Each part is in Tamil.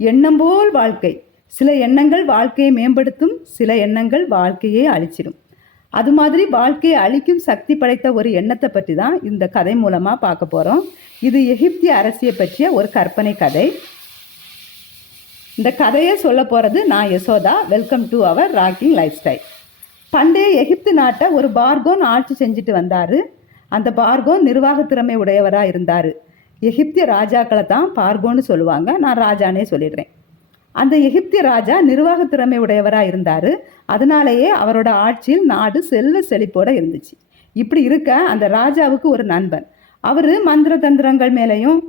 எண்ணம் போல் வாழ்க்கை. சில எண்ணங்கள் வாழ்க்கையை மேம்படுத்தும், சில எண்ணங்கள் வாழ்க்கையை அழிச்சிடும். அது மாதிரி வாழ்க்கையை அழிக்கும் சக்தி படைத்த ஒரு எண்ணத்தை பற்றி தான் இந்த கதை மூலமாக பார்க்க போகிறோம். இது எகிப்திய அரசியை பற்றிய ஒரு கற்பனை கதை. இந்த கதையை சொல்ல போகிறது நான் Yashoda. Welcome to our rocking lifestyle. பண்டைய எகிப்து நாட்டை ஒரு பார்கோன் ஆட்சி செஞ்சுட்டு வந்தார். அந்த பார்கோன் நிர்வாக திறமை உடையவராக இருந்தார். எகிப்திய ராஜாக்களை தான் பார்கோன்னு சொல்லுவாங்க, நான் ராஜானே சொல்லிடுறேன். அந்த எகிப்திய ராஜா நிர்வாக திறமை உடையவராக இருந்தார். அதனாலேயே அவரோட ஆட்சியில் நாடு செல்வ செழிப்போடு இருந்துச்சு. இப்படி இருக்க அந்த ராஜாவுக்கு ஒரு நண்பன். அவர் மந்திர தந்திரங்கள் மேலேயும்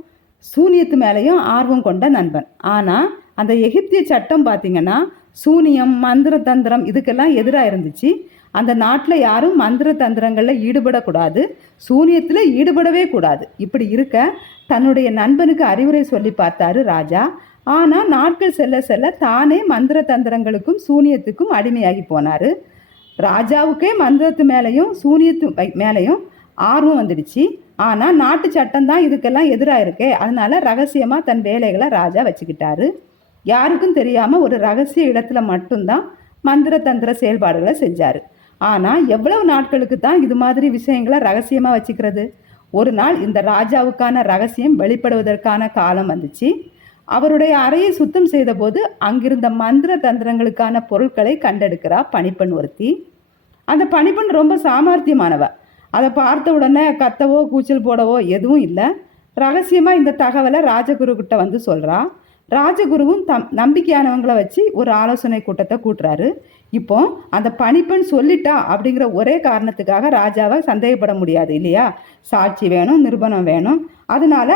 சூனியத்து மேலேயும் ஆர்வம் கொண்ட நண்பன். ஆனால் அந்த எகிப்திய சட்டம் பார்த்திங்கன்னா சூனியம் மந்திர தந்திரம் இதுக்கெல்லாம் எதிராக இருந்துச்சு. அந்த நாட்டில் யாரும் மந்திர தந்திரங்களில் ஈடுபடக்கூடாது, சூனியத்தில் ஈடுபடவே கூடாது. இப்படி இருக்க தன்னுடைய நண்பனுக்கு அறிவுரை சொல்லி பார்த்தாரு ராஜா. ஆனால் நாட்கள் செல்ல செல்ல தானே மந்திர தந்திரங்களுக்கும் சூனியத்துக்கும் அடிமையாகி போனார். ராஜாவுக்கே மந்திரத்து மேலேயும் சூனியத்து மேலேயும் ஆர்வம் வந்துடுச்சு. ஆனால் நாட்டு சட்டம் தான் இதுக்கெல்லாம் எதிராக இருக்கே. அதனால ரகசியமாக தன் வேலைகளை ராஜா வச்சுக்கிட்டாரு. யாருக்கும் தெரியாமல் ஒரு ரகசிய இடத்துல மட்டும்தான் மந்திர தந்திர செயல்பாடுகளை செஞ்சார். ஆனால் எவ்வளவு நாட்களுக்கு தான் இது மாதிரி விஷயங்களை ரகசியமாக வச்சுக்கிறது? ஒரு நாள் இந்த ராஜாவுக்கான ரகசியம் வெளிப்படுவதற்கான காலம் வந்துச்சு. அவருடைய அறையை சுத்தம் செய்த போது அங்கிருந்த மந்திர தந்திரங்களுக்கான பொருட்களை கண்டெடுக்கிறா பணிப்பெண் ஒருத்தி. அந்த பணிப்பெண் ரொம்ப சாமர்த்தியமானவ. அதை பார்த்த உடனே கத்தவோ கூச்சல் போடவோ எதுவும் இல்லை. ரகசியமாக இந்த தகவலை ராஜகுரு கிட்ட வந்து சொல்கிறா. ராஜகுருவும் நம்பிக்கையானவங்களை வச்சு ஒரு ஆலோசனை கூட்டத்தை கூட்டுறாரு. இப்போ அந்த பணிப்பெண் சொல்லிட்டா அப்படிங்கிற ஒரே காரணத்துக்காக ராஜாவை சந்தேகப்பட முடியாது இல்லையா? சாட்சி வேணும், நிரூபணம் வேணும். அதனால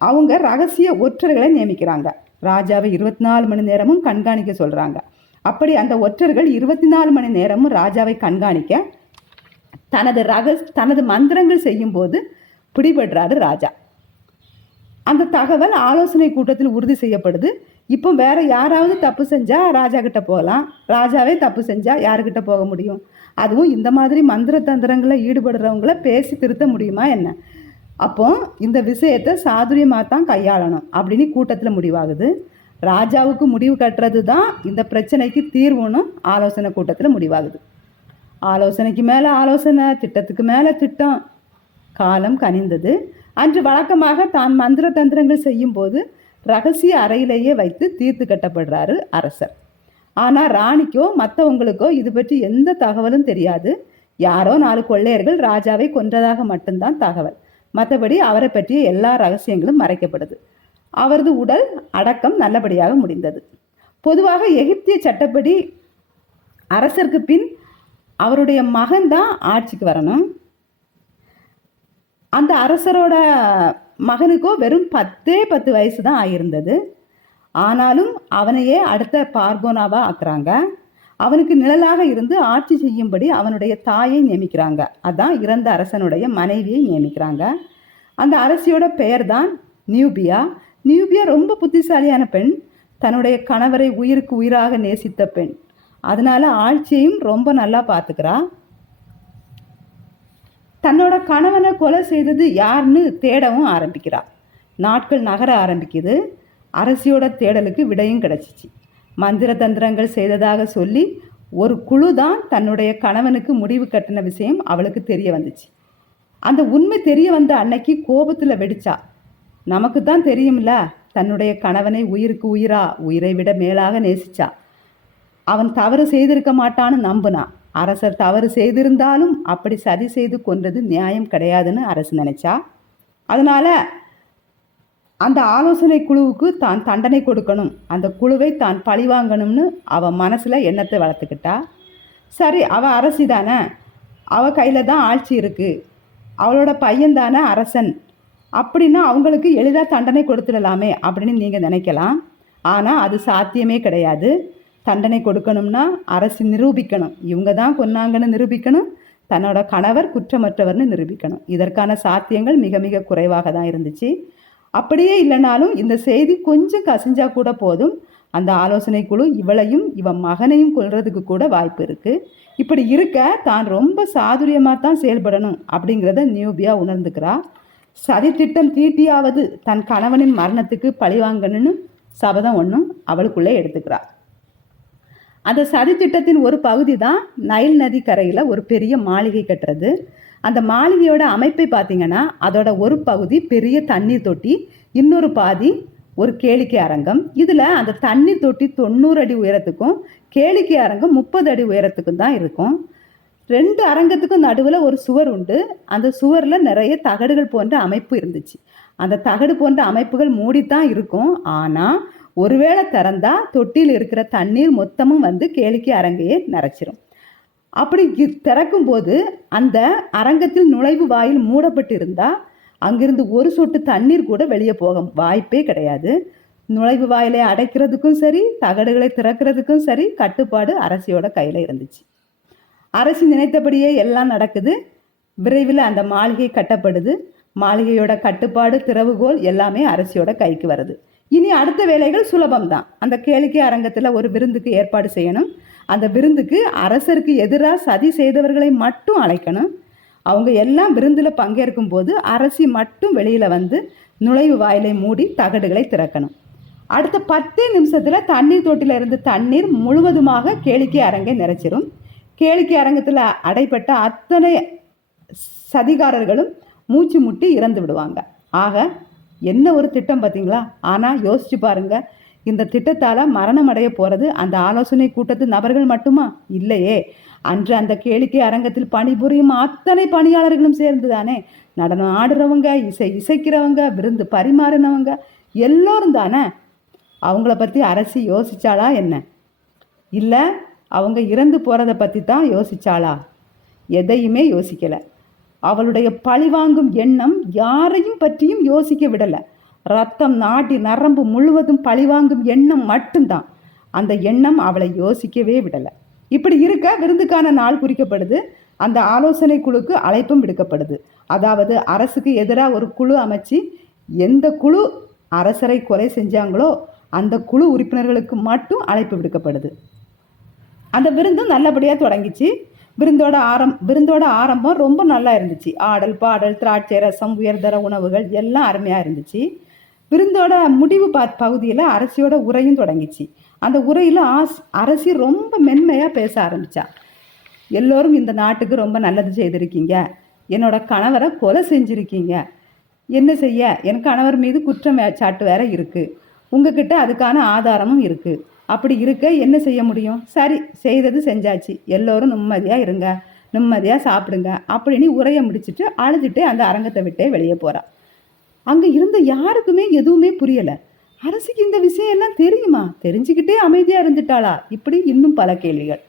அவங்க ரகசிய ஒற்றர்களை நியமிக்கிறாங்க. ராஜாவை 24 மணி நேரமும் கண்காணிக்க சொல்கிறாங்க. அப்படி அந்த ஒற்றர்கள் 24 மணி நேரமும் ராஜாவை கண்காணிக்க தனது மந்திரங்கள் செய்யும்போது பிடிபடுறாரு ராஜா. அந்த தகவல் ஆலோசனை கூட்டத்தில் உறுதி செய்யப்படுது. இப்போ வேற யாராவது தப்பு செஞ்சால் ராஜா கிட்ட போகலாம், ராஜாவே தப்பு செஞ்சால் யாருக்கிட்ட போக முடியும்? அதுவும் இந்த மாதிரி மந்திர தந்திரங்களில் ஈடுபடுறவங்கள பேசி திருத்த முடியுமா என்ன? அப்போ இந்த விஷயத்தை சாதுரியமாக தான் கையாளணும் அப்படின்னு கூட்டத்தில் முடிவாகுது. ராஜாவுக்கு முடிவு கட்டுறது தான் இந்த பிரச்சனைக்கு தீர்வுன்னு ஆலோசனை கூட்டத்தில் முடிவாகுது. ஆலோசனைக்கு மேலே ஆலோசனை, திட்டத்துக்கு மேலே திட்டம். காலம் கனிந்தது. அன்று வழக்கமாக தான் மந்திர தந்திரங்கள் செய்யும் போது ரகசிய அறையிலேயே வைத்து தீர்த்து கட்டப்படுறாரு அரசர். ஆனால் ராணிக்கோ மற்றவங்களுக்கோ இது பற்றி எந்த தகவலும் தெரியாது. யாரோ 4 கொள்ளையர்கள் ராஜாவை கொன்றதாக மட்டும்தான் தகவல். மற்றபடி அவரை பற்றிய எல்லா ரகசியங்களும் மறைக்கப்படுது. அவரது உடல் அடக்கம் நல்லபடியாக முடிந்தது. பொதுவாக எகிப்திய சட்டப்படி அரசருக்கு பின் அவருடைய மகன் தான் ஆட்சிக்கு வரணும். அந்த அரசரோட மகனுக்கோ வெறும் 10 வயசு தான் ஆகியிருந்தது. ஆனாலும் அவனையே அடுத்த பார்கோனாவாக ஆக்குறாங்க. அவனுக்கு நிழலாக இருந்து ஆட்சி செய்யும்படி அவனுடைய தாயை நியமிக்கிறாங்க. அதான் இறந்த அரசனுடைய மனைவியை நியமிக்கிறாங்க. அந்த அரசியோட பெயர் தான் நியூபியா. நியூபியா ரொம்ப புத்திசாலியான பெண். தன்னுடைய கணவரை உயிருக்கு உயிராக நேசித்த பெண். அதனால ஆட்சியையும் ரொம்ப நல்லா பார்த்துக்கிறா. தன்னோட கணவனை கொலை செய்தது யாருன்னு தேடவும் ஆரம்பிக்கிறார். நாட்கள் நகர ஆரம்பிக்குது. அரசியோட தேடலுக்கு விடையும் கிடச்சிச்சு. மந்திர தந்திரங்கள் செய்ததாக சொல்லி ஒரு குழு தான் தன்னுடைய கணவனுக்கு முடிவு கட்டின விஷயம் அவளுக்கு தெரிய வந்துச்சு. அந்த உண்மை தெரிய வந்த அன்னைக்கு கோபத்தில் வெடிச்சா. நமக்கு தான் தெரியும்ல, தன்னுடைய கணவனை உயிருக்கு உயிரை விட மேலாக நேசிச்சா. அவன் தவறு செய்திருக்க மாட்டான்னு நம்பினா. அரசர் தவறு செய்திருந்தாலும் அப்படி சதி செய்து கொன்றது நியாயம் கிடையாதுன்னு அரசு நினைச்சா. அதனால அந்த ஆலோசனை குழுவுக்கு தான் தண்டனை கொடுக்கணும், அந்த குழுவை தான் பழிவாங்கணும்னு அவள் மனசில் எண்ணத்தை வளர்த்துக்கிட்டா. சரி, அவள் அரசி தானே, அவள் கையில் தான் ஆட்சி இருக்குது, அவளோட பையன் தானே அரசன், அப்படின்னா அவங்களுக்கு எளிதாக தண்டனை கொடுத்துடலாமே அப்படின்னு நீங்கள் நினைக்கலாம். ஆனால் அது சாத்தியமே கிடையாது. தண்டனை கொடுக்கணும்னா அரசு நிரூபிக்கணும், இவங்க தான் கொன்னாங்கன்னு நிரூபிக்கணும், தன்னோட கணவர் குற்றமற்றவர்னு நிரூபிக்கணும். இதற்கான சாத்தியங்கள் மிக மிக குறைவாக தான் இருந்துச்சு. அப்படியே இல்லைனாலும் இந்த செய்தி கொஞ்சம் கசிஞ்சா கூட போதும், அந்த ஆலோசனை குழு இவளையும் இவன் மகனையும் கொல்றதுக்கு கூட வாய்ப்பு இருக்குது. இப்படி இருக்க தான் ரொம்ப சாதுரியமாக தான் செயல்படணும் அப்படிங்கிறத நியூபியா உணர்ந்துக்கிறா. சதித்திட்டம் தீட்டியாவது தன் கணவனின் மரணத்துக்கு பழிவாங்கணும்னு சபதம் ஒன்றும் அவளுக்குள்ளே எடுத்துக்கிறா. அந்த சதி திட்டத்தின் ஒரு பகுதி தான் நைல் நதி கரையில் ஒரு பெரிய மாளிகை கட்டுறது. அந்த மாளிகையோட அமைப்பை பார்த்தீங்கன்னா, அதோட ஒரு பகுதி பெரிய தண்ணீர் தொட்டி, இன்னொரு பாதி ஒரு கேளிக்கை அரங்கம். இதில் அந்த தண்ணீர் தொட்டி 90 அடி உயரத்துக்கும் கேளிக்கை அரங்கம் 30 அடி உயரத்துக்கும் தான் இருக்கும். 2 அரங்கத்துக்கும் நடுவில் ஒரு சுவர் உண்டு. அந்த சுவரில் நிறைய தகடுகள் போன்ற அமைப்பு இருந்துச்சு. அந்த தகடு போன்ற அமைப்புகள் மூடித்தான் இருக்கும். ஆனால் ஒருவேளை திறந்தா தொட்டியில் இருக்கிற தண்ணீர் மொத்தமும் வந்து கேளிக்கை அரங்கையே நிறைச்சிரும். அப்படி திறக்கும் போது அந்த அரங்கத்தில் நுழைவு வாயில் மூடப்பட்டு இருந்தால் அங்கிருந்து ஒரு சொட்டு தண்ணீர் கூட வெளியே போக வாய்ப்பே கிடையாது. நுழைவு வாயிலை அடைக்கிறதுக்கும் சரி, தகடுகளை திறக்கிறதுக்கும் சரி, கட்டுப்பாடு அரசியோட கையில் இருந்துச்சு. அரசி நினைத்தபடியே எல்லாம் நடக்குது. விரைவில் அந்த மாளிகை கட்டப்படுது. மாளிகையோட கட்டுப்பாடு, திறவுகோல் எல்லாமே அரசியோட கைக்கு வருது. இனி அடுத்த வேலைகள் சுலபம்தான். அந்த கேளிக்கை அரங்கத்தில் ஒரு விருந்துக்கு ஏற்பாடு செய்யணும். அந்த விருந்துக்கு அரசருக்கு எதிராக சதி செய்தவர்களை மட்டும் அழைக்கணும். அவங்க எல்லாம் விருந்தில் பங்கேற்கும் போது அரசி மட்டும் வெளியில் வந்து நுழைவு வாயிலை மூடி தகடுகளை திறக்கணும். அடுத்த 10 நிமிஷத்தில் தண்ணீர் தொட்டியில் இருந்து தண்ணீர் முழுவதுமாக கேளிக்கை அரங்கை நிறைச்சிரும். கேளிக்கை அரங்கத்தில் அடைப்பட்ட அத்தனை சதிகாரர்களும் மூச்சு முட்டி இறந்து விடுவாங்க. ஆக என்ன ஒரு திட்டம் பார்த்தீங்களா? ஆனால் யோசிச்சு பாருங்க, இந்த திட்டத்தால் மரணம் அடைய போகிறது அந்த ஆலோசனை கூட்டத்து நபர்கள் மட்டுமா? இல்லையே. அன்று அந்த கேளிக்கை அரங்கத்தில் பணிபுரியும் அத்தனை பணியாளர்களும் சேர்ந்து தானே. நடனம் ஆடுறவங்க, இசைக்கிறவங்க, விருந்து பரிமாறினவங்க எல்லோரும் தானே. அவங்கள பற்றி அரசி யோசிச்சாளா என்ன? இல்லை அவங்க இறந்து போகிறத பற்றி தான் யோசிச்சாளா? எதையுமே யோசிக்கலை. அவளுடைய பழிவாங்கும் எண்ணம் யாரையும் பற்றியும் யோசிக்க விடலை. ரத்தம் நாடி நரம்பு முழுவதும் பழிவாங்கும் எண்ணம் மட்டும்தான். அந்த எண்ணம் அவளை யோசிக்கவே விடலை. இப்படி இருக்க விருந்துக்கான நாள் குறிக்கப்படுது. அந்த ஆலோசனை குழுக்கு அழைப்பும் விடுக்கப்படுது. அதாவது அரசுக்கு எதிராக ஒரு குழு அமைச்சு எந்த குழு அரசரை கொலை செஞ்சாங்களோ அந்த குழு உறுப்பினர்களுக்கு மட்டும் அழைப்பு விடுக்கப்படுது. அந்த விருந்தும் நல்லபடியாக தொடங்கிச்சு. விருந்தோட ஆரம்பம் ரொம்ப நல்லா இருந்துச்சு. ஆடல், பாடல், திராட்சை ரசம், உயர்தர உணவுகள் எல்லாம் அருமையாக இருந்துச்சு. விருந்தோட முடிவு பகுதியில் அரசியோட உரையும் தொடங்கிச்சு. அந்த உரையில் அரசி ரொம்ப மென்மையாக பேச ஆரம்பித்தா. எல்லோரும் இந்த நாட்டுக்கு ரொம்ப நல்லது செய்திருக்கீங்க. என்னோட கணவரை கொலை செஞ்சுருக்கீங்க. என்ன செய்ய, என் கணவர் மீது குற்றம் சாட்டு வேற இருக்குது. உங்ககிட்ட அதுக்கான ஆதாரமும் இருக்குது. அப்படி இருக்க என்ன செய்ய முடியும்? சரி, செய்தது செஞ்சாச்சு. எல்லோரும் நிம்மதியாக இருங்க, நிம்மதியாக சாப்பிடுங்க அப்படின்னு உரையை முடிச்சுட்டு அழுதுகிட்டே அந்த அரங்கத்தை விட்டே வெளியே போகிறா. அங்கே இருந்த யாருக்குமே எதுவுமே புரியலை. அரசிக்கு இந்த விஷயம் எல்லாம் தெரியுமா? தெரிஞ்சுக்கிட்டே அமைதியாக இருந்துட்டாளா? இப்படி இன்னும் பல கேள்விகள்.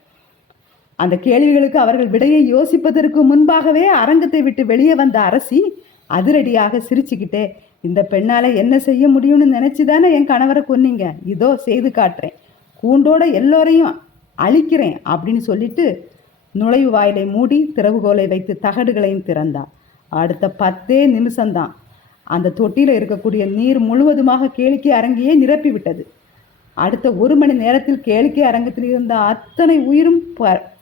அந்த கேள்விகளுக்கு அவர்கள் விடையை யோசிப்பதற்கு முன்பாகவே அரங்கத்தை விட்டு வெளியே வந்த அரசி அதிரடியாக சிரிச்சுக்கிட்டே, இந்த பெண்ணால் என்ன செய்ய முடியும்னு நினச்சி தானே என் கணவரை கொன்னீங்க, இதோ செய்து காட்டுறேன், கூண்டோட எல்லோரையும் அழிக்கிறேன் அப்படின்னு சொல்லிட்டு நுழைவு வாயிலை மூடி திறவுகோலை வைத்து தகடுகளையும் திறந்தார். அடுத்த 10 நிமிஷம்தான் அந்த தொட்டியில் இருக்கக்கூடிய நீர் முழுவதுமாக கேளிக்கை அரங்கையே நிரப்பி விட்டது. அடுத்த 1 மணி நேரத்தில் கேளிக்கை அரங்கத்தில் இருந்த அத்தனை உயிரும்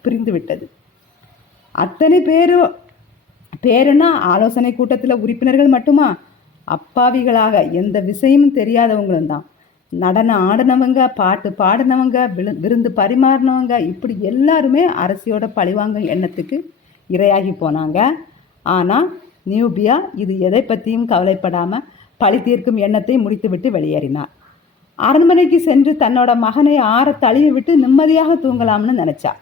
பிரிந்து விட்டது. அத்தனை பேருன்னா ஆலோசனை கூட்டத்தில் உறுப்பினர்கள் மட்டுமா? அப்பாவிகளாக எந்த விஷயமும் தெரியாதவங்களும் தான். நடனம் ஆடினவங்க, பாட்டு பாடினவங்க, விருந்து பரிமாறினவங்க, இப்படி எல்லாருமே அரசியோட பழிவாங்கும் எண்ணத்துக்கு இரையாகி போனாங்க. ஆனால் நியூபியா இது எதை பற்றியும் கவலைப்படாமல் பழி தீர்க்கும் எண்ணத்தை முடித்துவிட்டு வெளியேறினார். அரண்மனைக்கு சென்று தன்னோட மகனை ஆற தழுவி விட்டு நிம்மதியாக தூங்கலாம்னு நினச்சா.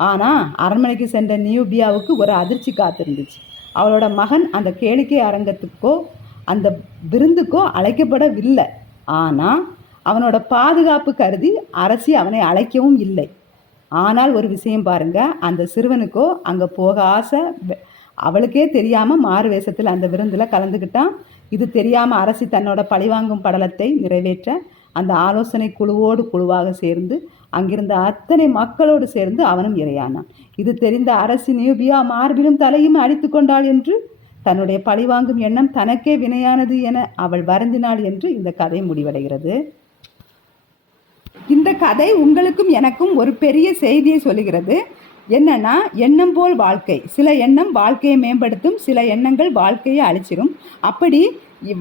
ஆனால் அரண்மனைக்கு சென்ற நியூபியாவுக்கு ஒரு அதிர்ச்சி காத்திருந்துச்சு. அவளோட மகன் அந்த கேளிக்கை அரங்கத்துக்கோ அந்த விருந்துக்கோ அழைக்கப்படவில்லை. ஆனால் அவனோட பாதுகாப்பு கருதி அரசி அவனை அழைக்கவும் இல்லை. ஆனால் ஒரு விஷயம் பாருங்க, அந்த சிறுவனுக்கோ அங்கே போக ஆசை. அவளுக்கே தெரியாமல் மாறு வேஷத்தில் அந்த விருந்தில் கலந்துக்கிட்டான். இது தெரியாமல் அரசி தன்னோட பழிவாங்கும் படலத்தை நிறைவேற்ற அந்த ஆலோசனை குழுவோடு குழுவாக சேர்ந்து அங்கிருந்த அத்தனை மக்களோடு சேர்ந்து அவனும் இரையானான். இது தெரிந்த அரசி நியூபியா மார்பிலும் தலையும் அடித்து கொண்டாள் என்று, தன்னுடைய பழிவாங்கும் எண்ணம் தனக்கே வினையானது என அவள் வருந்தினாள் என்று இந்த கதை முடிவடைகிறது. இந்த கதை உங்களுக்கும் எனக்கும் ஒரு பெரிய செய்தியை சொல்லுகிறது. என்னன்னா, எண்ணம் போல் வாழ்க்கை. சில எண்ணம் வாழ்க்கையை மேம்படுத்தும், சில எண்ணங்கள் வாழ்க்கையை அழிச்சிரும். அப்படி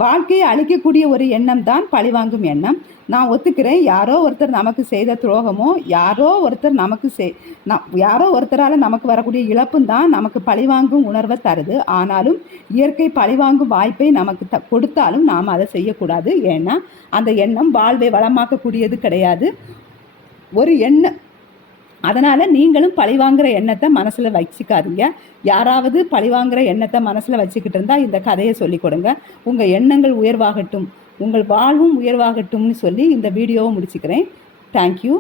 வாழ்க்கையை அழிக்கக்கூடிய ஒரு எண்ணம் தான் பழிவாங்கும் எண்ணம். நான் ஒத்துக்கிறேன், யாரோ ஒருத்தர் நமக்கு செய்த துரோகமோ, யாரோ ஒருத்தரால் நமக்கு வரக்கூடிய இழப்பும் தான் நமக்கு பழிவாங்கும் உணர்வை தருது. ஆனாலும் இயற்கை பழிவாங்கும் வாய்ப்பை நமக்கு கொடுத்தாலும் நாம் அதை செய்யக்கூடாது. ஏன்னா அந்த எண்ணம் வாழ்வை வளமாக்கக்கூடியது கிடையாது, ஒரு எண்ணம். அதனால் நீங்களும் பழிவாங்கிற எண்ணத்தை மனசில் வச்சுக்காதீங்க. யாராவது பழிவாங்கிற எண்ணத்தை மனசில் வச்சுக்கிட்டு இருந்தால் இந்த கதையை சொல்லிக் கொடுங்க. உங்கள் எண்ணங்கள் உயர்வாகட்டும், உங்கள் வாழ்வும் உயர்வாகட்டும்னு சொல்லி இந்த வீடியோவை முடிச்சுக்கிறேன். தேங்க்யூ.